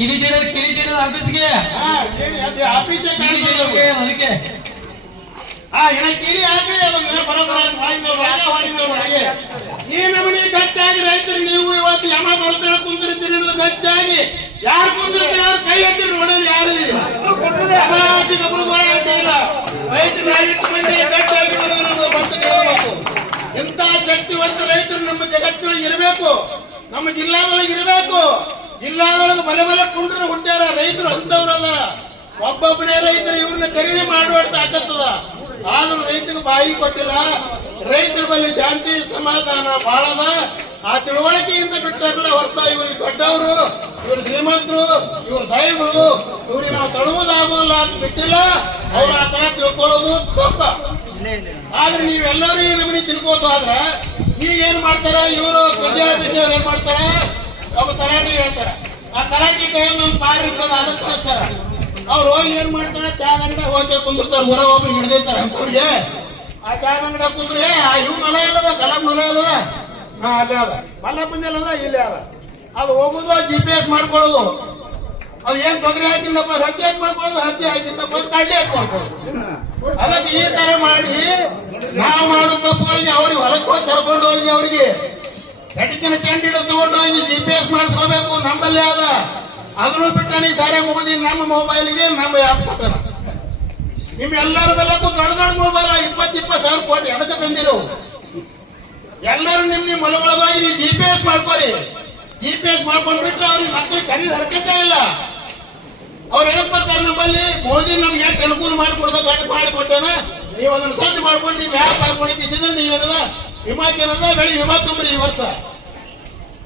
ಕಿಡಿಜಿಡ ಕಿಳಿಜಿಡ ಆಫೀಸ್ಗೆ? ಕಾಣಿಸಲ್ಲ. ಅದಕ್ಕೆ. ಆ ಎಣ ಕಿರಿ ರಾಜ ಮಾಡಿದ್ರು ಒಳಗೆ. ಈ ನಮನಿ ಗಟ್ಟಾಗಿ ರೈತರು ನೀವು ಇವತ್ತು ಯಮ ಬರ್ತೇವೆ ಕುಂದಿರ್ತೀರಿ ಗಟ್ಟಾಗಿ ಯಾರು ಕುಂದಿರ್ತೀರಿ ಯಾರು ಕೈ ಎತ್ತಿ ನೋಡೋದು ಯಾರು ಇಲ್ಲ. ರೈತರು ಗಟ್ಟಾಗಿ ಬಂದು ಶಕ್ತಿವಂತ ರೈತರು ನಮ್ಮ ಜಗತ್ತಿನೊಳಗೆ ಇರಬೇಕು. ನಮ್ಮ ಜಿಲ್ಲಾದೊಳಗೆ ಇರಬೇಕು. ಜಿಲ್ಲಾದೊಳಗೆ ಮನೆ ಮನೆ ಕುಂಡ್ರೆ ಹುಟ್ಟ್ಯಾರ, ರೈತರು ಅಂತವ್ರಲ್ಲ ಒಬ್ಬೊಬ್ಬನೇ ರೈತರು ಇವ್ರನ್ನ ಖರೀದಿ ಮಾಡುವ ಆಗತ್ತದ ಆದ್ರೂ ರೈತರಿಗೆ ಬಾಯಿ ಕೊಟ್ಟಿಲ್ಲ. ರೈತರ ಬಳಿ ಶಾಂತಿ, ಸಮಾಧಾನ ಬಾಳದ ಆ ತಿಳುವಳಿಕೆಯಿಂದ ಬಿಟ್ಟಾರಲ್ಲ ಹೊರತ ಇವ್ರಿಗೆ ದೊಡ್ಡವರು, ಇವ್ರು ಶ್ರೀಮಂತರು, ಇವ್ರು ಸಾಹೇಬರು ಇವ್ರಿಗೆ ನಾವು ತಳುವುದಾಗೋಲ್ಲ ಅಂತ ಬಿಟ್ಟಿಲ್ಲ. ಅವ್ರ ಆ ತರ ತಿಳ್ಕೊಳ್ಳೋದು ತಪ್ಪ. ಆದ್ರೆ ನೀವೆಲ್ಲರೂ ಈ ನಮನಿ ತಿಳ್ಕೋತ ಆದ್ರ ಈಗ ಏನ್ ಮಾಡ್ತಾರ? ಇವರು ಕೃಷಿ ಆಫೀಸರ್ ಏನ್ ಮಾಡ್ತಾರ? ಒಬ್ಬ ತರಾಟಿ ಹೇಳ್ತಾರೆ, ಆ ತರಾಟಿ ಕೈಯಲ್ಲಿ ಒಂದು ಕಾರ್ ಇರ್ತದೆ, ಅದಕ್ಕೆ ಕಳಿಸ್ತಾರ. ಅವ್ರು ಹೋಗಿ ಏನ್ ಮಾಡ್ತಾರ, ಚಾ ಅಂಗಡಿ ಹೋಗಿ ಕುಂದಿರ್ತಾರ ಹೊರ ಒಬ್ರು ಹಿಡ್ದಿರ್ತಾರ. ಅಂತವ್ರಿಗೆ ಆ ಚಾ ಅಂಗಡಿ ಕುಂದ್ರೆ, ಆ ಇವ್ ಮನ ಇಲ್ಲದ ಕಲಂ ಮನ ಇಲ್ಲದ ಹಾ ಅಲ್ಲೇ ಅದ. ಮಲ್ಲಪ್ಪನ ಇಲ್ಲದ ಇಲ್ಲೇ ಅದ. ಅದು ಹೋಗುದು ಜಿ ಪಿ ಎಸ್ ಮಾಡ್ಕೊಳ್ಳೋದು. ಅದು ಏನ್ ತೊಗರಿ ಹಾಕಿಲ್ಲಪ್ಪ ಹತ್ತಿ ಹಾಕಿ ಮಾಡ್ಕೊಳ್ಳೋದು ಹತ್ತಿ ಹಾಕಿಲ್ಲಪ್ಪ ಕಡ್ಲಿ ಹಾಕಿ ಮಾಡ್ಕೊಳ್ಳೋದು. ಅದಕ್ಕೆ ಈ ತರ ಮಾಡಿ, ನಾವು ಮಾಡೋ ತಪ್ಪುಗಳಿಗೆ ಅವ್ರಿಗೆ ಹೊಲಕ್ಕೆ ಹೋಗಿ ಕರ್ಕೊಂಡು ಹೋಗಿ ಅವರಿಗೆ. ಕಟ್ಟಿನ ಹಿಡಿದು ತಗೊಂಡು ಇನ್ನು ಜಿ ಪಿ ಎಸ್ ಮಾಡಿಸ್ಕೋಬೇಕು, ನಮ್ಮಲ್ಲೇ ಅದ. ಅದನ್ನು ಬಿಟ್ಟ ನೀ ಸಾರೆ ಮುಗಿದಿ, ನಮ್ಮ ಮೊಬೈಲ್ಗೆ ನಮ್ಮ ಆ್ಯಪ್ ಕೊಡ್ತಾರ ನಿಮ್ ಎಲ್ಲರ ಬೆಲ್ಲಕ್ಕೂ ದೊಡ್ಡ ದೊಡ್ಡ ಮೊಬೈಲ್ ಇಪ್ಪತ್ತು ಇಪ್ಪತ್ತು ಸಾವಿರ ಕೋಟಿ ಅದಕ್ಕೆ ತಂದಿರು. ಎಲ್ಲರೂ ನಿಮ್ ನಿಮ್ ಮಲಗೊಳಗಾಗಿ ನೀವು ಜಿ ಪಿ ಎಸ್ ಮಾಡ್ಕೊರಿ. ಜಿ ಪಿ ಎಸ್ ಮಾಡ್ಕೊಂಡ್ಬಿಟ್ರೆ ಅವ್ರಿಗೆ ಮಕ್ಕಳಿಗೆ ಖರೀದಿ ಹರಕತೆ ಇಲ್ಲ. ಅವ್ರು ಏನಪ್ಪ ನಮ್ಮಲ್ಲಿ, ಮೋದಿ ನಮ್ಗೆ ಯಾಕೆ ಅನುಕೂಲ ಮಾಡಿಕೊಡ್ಬೇಕು ಅಷ್ಟು ಮಾಡಿಕೊಟ್ಟೇನ? ನೀವು ಅದನ್ನ ಸಜ್ಜ ಮಾಡ್ಕೊಂಡು ನೀವು ಯಾಕೆ ಮಾಡ್ಕೊಂಡು ಕಿಸಿದ್ರೆ ನೀವೇನದ ಹಿಮಾಚಲದ ಬೆಳಿ ವಿಮಾ ತುಂಬ್ರಿ ಈ ವರ್ಷ.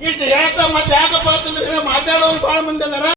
ಇಷ್ಟು ಹೇಳ್ತಾ ಮತ್ತೆ ಯಾಕಪ್ಪ ಅಂತಂದ್ರೆ ಮಾತಾಡೋರು ಬಹಳ ಮಂದಿ ಅದಾರ.